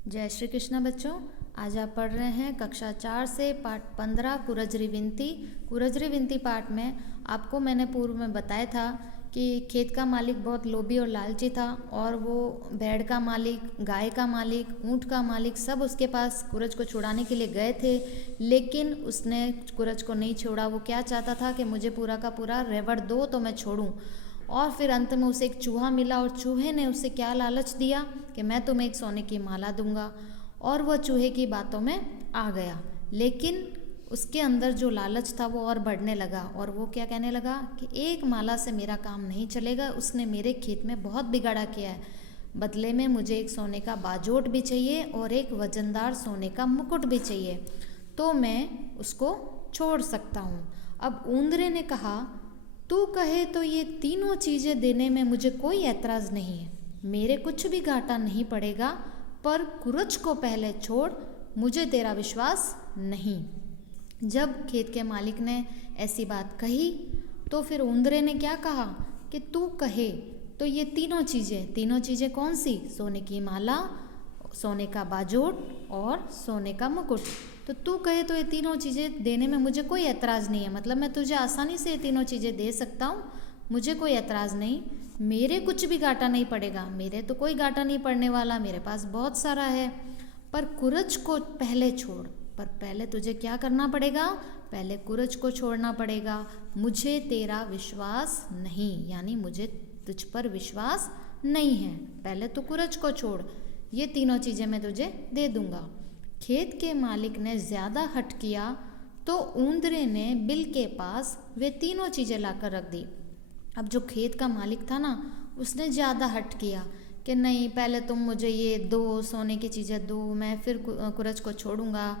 जय श्री कृष्ण बच्चों। आज आप पढ़ रहे हैं कक्षा 4 से पाठ 15 कुरजरी विनती। कुरजरी विनती पाठ में आपको मैंने पूर्व में बताया था कि खेत का मालिक बहुत लोभी और लालची था और वो भेड़ का मालिक, गाय का मालिक, ऊँट का मालिक सब उसके पास कुरज को छुड़ाने के लिए गए थे, लेकिन उसने कुरज को नहीं छोड़ा। वो क्या चाहता था कि मुझे पूरा का पूरा रेवड़ दो तो मैं छोड़ूं। और फिर अंत में उसे एक चूहा मिला और चूहे ने उसे क्या लालच दिया कि मैं तुम्हें एक सोने की माला दूंगा, और वह चूहे की बातों में आ गया। लेकिन उसके अंदर जो लालच था वो और बढ़ने लगा और वो क्या कहने लगा कि एक माला से मेरा काम नहीं चलेगा, उसने मेरे खेत में बहुत बिगाड़ा किया है, बदले में मुझे एक सोने का बाजोट भी चाहिए और एक वजनदार सोने का मुकुट भी चाहिए, तो मैं उसको छोड़ सकता हूँ। अब ऊंदरे ने कहा, तू कहे तो ये तीनों चीज़ें देने में मुझे कोई ऐतराज़ नहीं है, मेरे कुछ भी घाटा नहीं पड़ेगा, पर कुरज को पहले छोड़, मुझे तेरा विश्वास नहीं। जब खेत के मालिक ने ऐसी बात कही तो फिर ऊंदरे ने क्या कहा कि तू कहे तो ये तीनों चीज़ें कौन सी? सोने की माला, सोने का बाजोट और सोने का मुकुट। तो तू कहे तो ये तीनों चीज़ें देने में मुझे कोई ऐतराज़ नहीं है, मतलब मैं तुझे आसानी से ये तीनों चीज़ें दे सकता हूँ, मुझे कोई ऐतराज़ नहीं, मेरे कुछ भी घाटा नहीं पड़ेगा, मेरे तो कोई घाटा नहीं पड़ने वाला, मेरे पास बहुत सारा है, पर कुरज को पहले छोड़। पर पहले तुझे क्या करना पड़ेगा? पहले कुरज को छोड़ना पड़ेगा। मुझे तेरा विश्वास नहीं, यानी मुझे तुझ पर विश्वास नहीं है, पहले तो कुरज को छोड़, ये तीनों चीज़ें मैं तुझे दे दूंगा। खेत के मालिक ने ज़्यादा हठ किया तो ऊंदरे ने बिल के पास वे तीनों चीज़ें लाकर रख दी। अब जो खेत का मालिक था ना, उसने ज़्यादा हठ किया कि नहीं, पहले तुम मुझे ये दो सोने की चीज़ें दो, मैं फिर कुरज को छोड़ूंगा।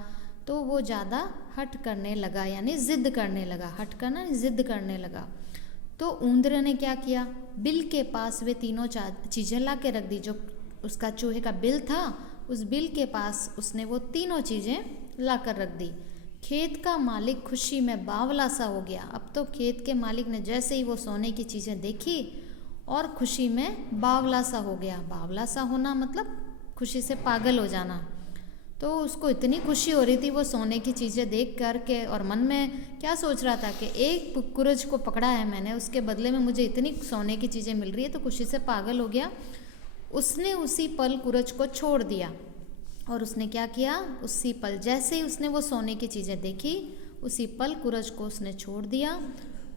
तो वो ज़्यादा हठ करने लगा, यानी ज़िद्द करने लगा। हठ करना ज़िद्द करने लगा। तो ऊंदरे ने क्या किया, बिल के पास वे तीनों चीज़ें ला के रख दी। जो उसका चूहे का बिल था, उस बिल के पास उसने वो तीनों चीज़ें ला कर रख दी। खेत का मालिक खुशी में बावला सा हो गया। अब तो खेत के मालिक ने जैसे ही वो सोने की चीज़ें देखी और खुशी में बावला सा हो गया। बावला सा होना मतलब खुशी से पागल हो जाना। तो उसको इतनी खुशी हो रही थी वो सोने की चीज़ें देख कर के, और मन में क्या सोच रहा था कि एक कुरज को पकड़ा है मैंने, उसके बदले में मुझे इतनी सोने की चीज़ें मिल रही है, तो खुशी से पागल हो गया। उसने उसी पल कुरज को छोड़ दिया। और उसने क्या किया, उसी पल जैसे ही उसने वो सोने की चीज़ें देखी, उसी पल कुरज को उसने छोड़ दिया।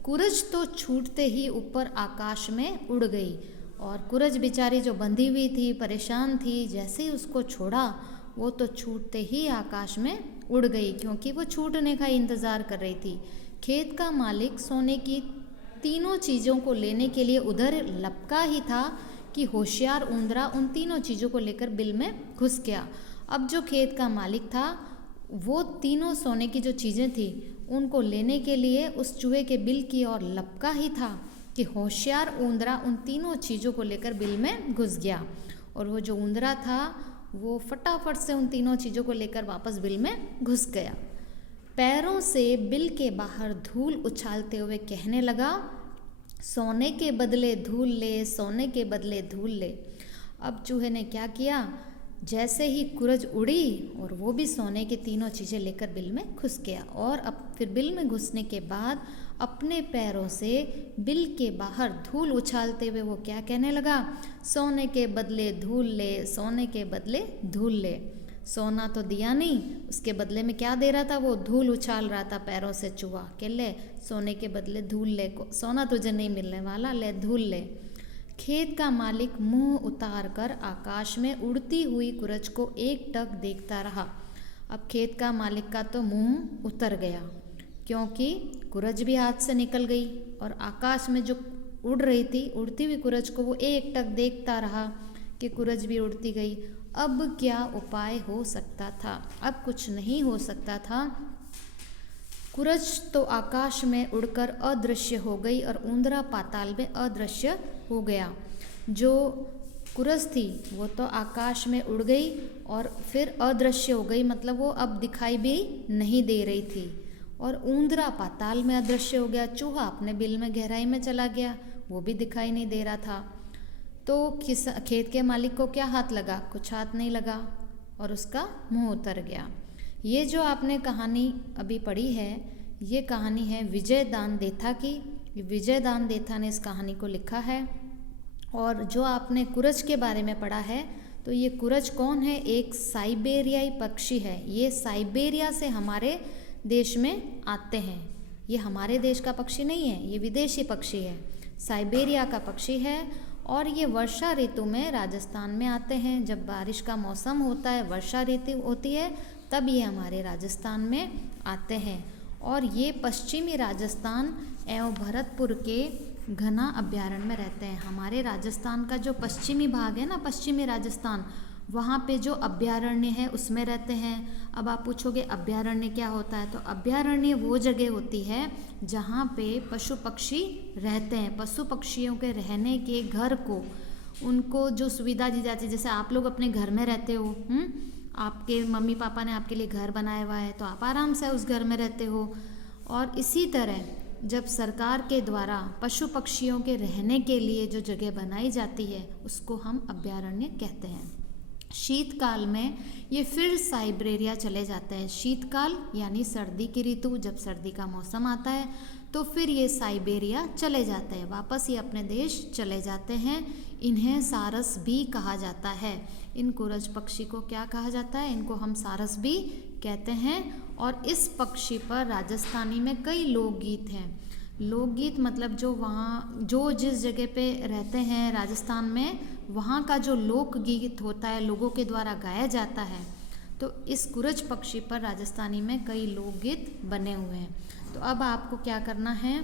कुरज तो छूटते ही ऊपर आकाश में उड़ गई, और कुरज बेचारी जो बंधी हुई थी, परेशान थी, जैसे ही उसको छोड़ा वो तो छूटते ही आकाश में उड़ गई, क्योंकि वो छूटने का इंतज़ार कर रही थी। खेत का मालिक सोने की तीनों चीज़ों को लेने के लिए उधर लपका ही था कि होशियार ऊंदरा उन तीनों चीज़ों को लेकर बिल में घुस गया। अब जो खेत का मालिक था वो तीनों सोने की जो चीज़ें थी उनको लेने के लिए उस चूहे के बिल की ओर लपका ही था कि होशियार ऊंदरा उन तीनों चीज़ों को लेकर बिल में घुस गया। और वो जो ऊंदरा था वो फटाफट से उन तीनों चीज़ों को लेकर वापस बिल में घुस गया। पैरों से बिल के बाहर धूल उछालते हुए कहने लगा, सोने के बदले धूल ले, सोने के बदले धूल ले। अब चूहे ने क्या किया, जैसे ही कुरज उड़ी और वो भी सोने की तीनों चीज़ें लेकर बिल में घुस गया, और अब फिर बिल में घुसने के बाद अपने पैरों से बिल के बाहर धूल उछालते हुए वो क्या कहने लगा, सोने के बदले धूल ले, सोने के बदले धूल ले। सोना तो दिया नहीं, उसके बदले में क्या दे रहा था, वो धूल उछाल रहा था पैरों से चूहा के, ले सोने के बदले धूल ले, सोना तुझे नहीं मिलने वाला, ले धूल ले। खेत का मालिक मुंह उतार कर आकाश में उड़ती हुई कुरज को एकटक देखता रहा। अब खेत का मालिक का तो मुंह उतर गया, क्योंकि कुरज भी हाथ से निकल गई, और आकाश में जो उड़ रही थी उड़ती हुई कुरज को वो एकटक देखता रहा कि कुरज भी उड़ती गई। अब क्या उपाय हो सकता था? अब कुछ नहीं हो सकता था। कुरज तो आकाश में उड़कर अदृश्य हो गई और ऊंदरा पाताल में अदृश्य हो गया। जो कुरज थी वो तो आकाश में उड़ गई और फिर अदृश्य हो गई, मतलब वो अब दिखाई भी नहीं दे रही थी, और ऊंदरा पाताल में अदृश्य हो गया। चूहा अपने बिल में गहराई में चला गया, वो भी दिखाई नहीं दे रहा था। तो खेत के मालिक को क्या हाथ लगा? कुछ हाथ नहीं लगा। और उसका मुंह उतर गया। ये जो आपने कहानी अभी पढ़ी है, ये कहानी है विजय दान देथा की। विजय दान देथा ने इस कहानी को लिखा है। और जो आपने कुरज के बारे में पढ़ा है, तो ये कुरज कौन है? एक साइबेरियाई पक्षी है। ये साइबेरिया से हमारे देश में आते हैं। ये हमारे देश का पक्षी नहीं है, ये विदेशी पक्षी है, साइबेरिया का पक्षी है। और ये वर्षा ऋतु में राजस्थान में आते हैं। जब बारिश का मौसम होता है, वर्षा ऋतु होती है, तब ये हमारे राजस्थान में आते हैं। और ये पश्चिमी राजस्थान एवं भरतपुर के घना अभ्यारण्य में रहते हैं। हमारे राजस्थान का जो पश्चिमी भाग है ना, पश्चिमी राजस्थान, वहाँ पे जो अभ्यारण्य है उसमें रहते हैं। अब आप पूछोगे अभ्यारण्य क्या होता है? तो अभ्यारण्य वो जगह होती है जहाँ पे पशु पक्षी रहते हैं। पशु पक्षियों के रहने के घर को, उनको जो सुविधा दी जाती है, जैसे आप लोग अपने घर में रहते हो, आपके मम्मी पापा ने आपके लिए घर बनाया हुआ है, तो आप आराम से उस घर में रहते हो। और इसी तरह जब सरकार के द्वारा पशु पक्षियों के रहने के लिए जो जगह बनाई जाती है, उसको हम अभ्यारण्य कहते हैं। शीतकाल में ये फिर साइबेरिया चले जाते हैं। शीतकाल यानी सर्दी की ऋतु, जब सर्दी का मौसम आता है तो फिर ये साइबेरिया चले जाते हैं, वापस ये अपने देश चले जाते हैं। इन्हें सारस भी कहा जाता है। इन कुरज पक्षी को क्या कहा जाता है? इनको हम सारस भी कहते हैं। और इस पक्षी पर राजस्थानी में कई लोकगीत हैं। लोकगीत मतलब जो वहाँ, जो जिस जगह पे रहते हैं राजस्थान में, वहाँ का जो लोकगीत होता है, लोगों के द्वारा गाया जाता है। तो इस कुरज पक्षी पर राजस्थानी में कई लोकगीत बने हुए हैं। तो अब आपको क्या करना है,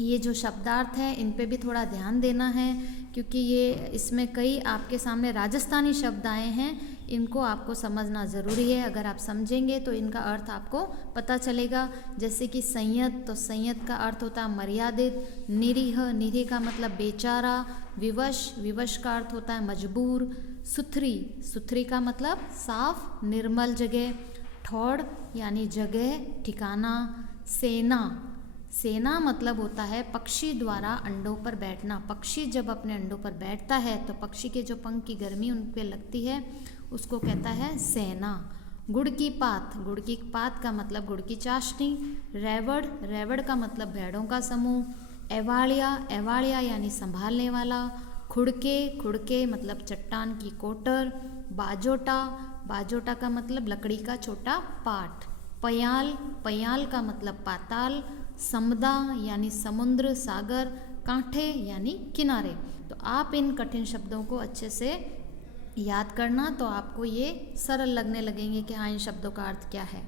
ये जो शब्दार्थ है इन पे भी थोड़ा ध्यान देना है, क्योंकि ये इसमें कई आपके सामने राजस्थानी शब्द आए हैं, इनको आपको समझना ज़रूरी है। अगर आप समझेंगे तो इनका अर्थ आपको पता चलेगा। जैसे कि संयत, तो संयत का अर्थ होता है मर्यादित। निरीह, निरीह का मतलब बेचारा। विवश, विवश का अर्थ होता है मजबूर। सुथरी, सुथरी का मतलब साफ निर्मल जगह। ठौड़ यानी जगह, ठिकाना। सेना, सेना मतलब होता है पक्षी द्वारा अंडों पर बैठना। पक्षी जब अपने अंडों पर बैठता है तो पक्षी के जो पंख की गर्मी उन पे लगती है, उसको कहता है सेना। गुड़ की पात, गुड़ की पात का मतलब गुड़ की चाशनी। रेवड़, रेवड़ का मतलब भेड़ों का समूह। एवाड़िया, एवाड़िया यानी संभालने वाला। खुड़के, खुड़के मतलब चट्टान की कोटर। बाजोटा, बाजोटा का मतलब लकड़ी का छोटा पाट। पयाल, पयाल का मतलब पाताल। समुदा यानी समुद्र, सागर। कांठे यानी किनारे। तो आप इन कठिन शब्दों को अच्छे से याद करना, तो आपको ये सरल लगने लगेंगे कि हाँ, इन शब्दों का अर्थ क्या है।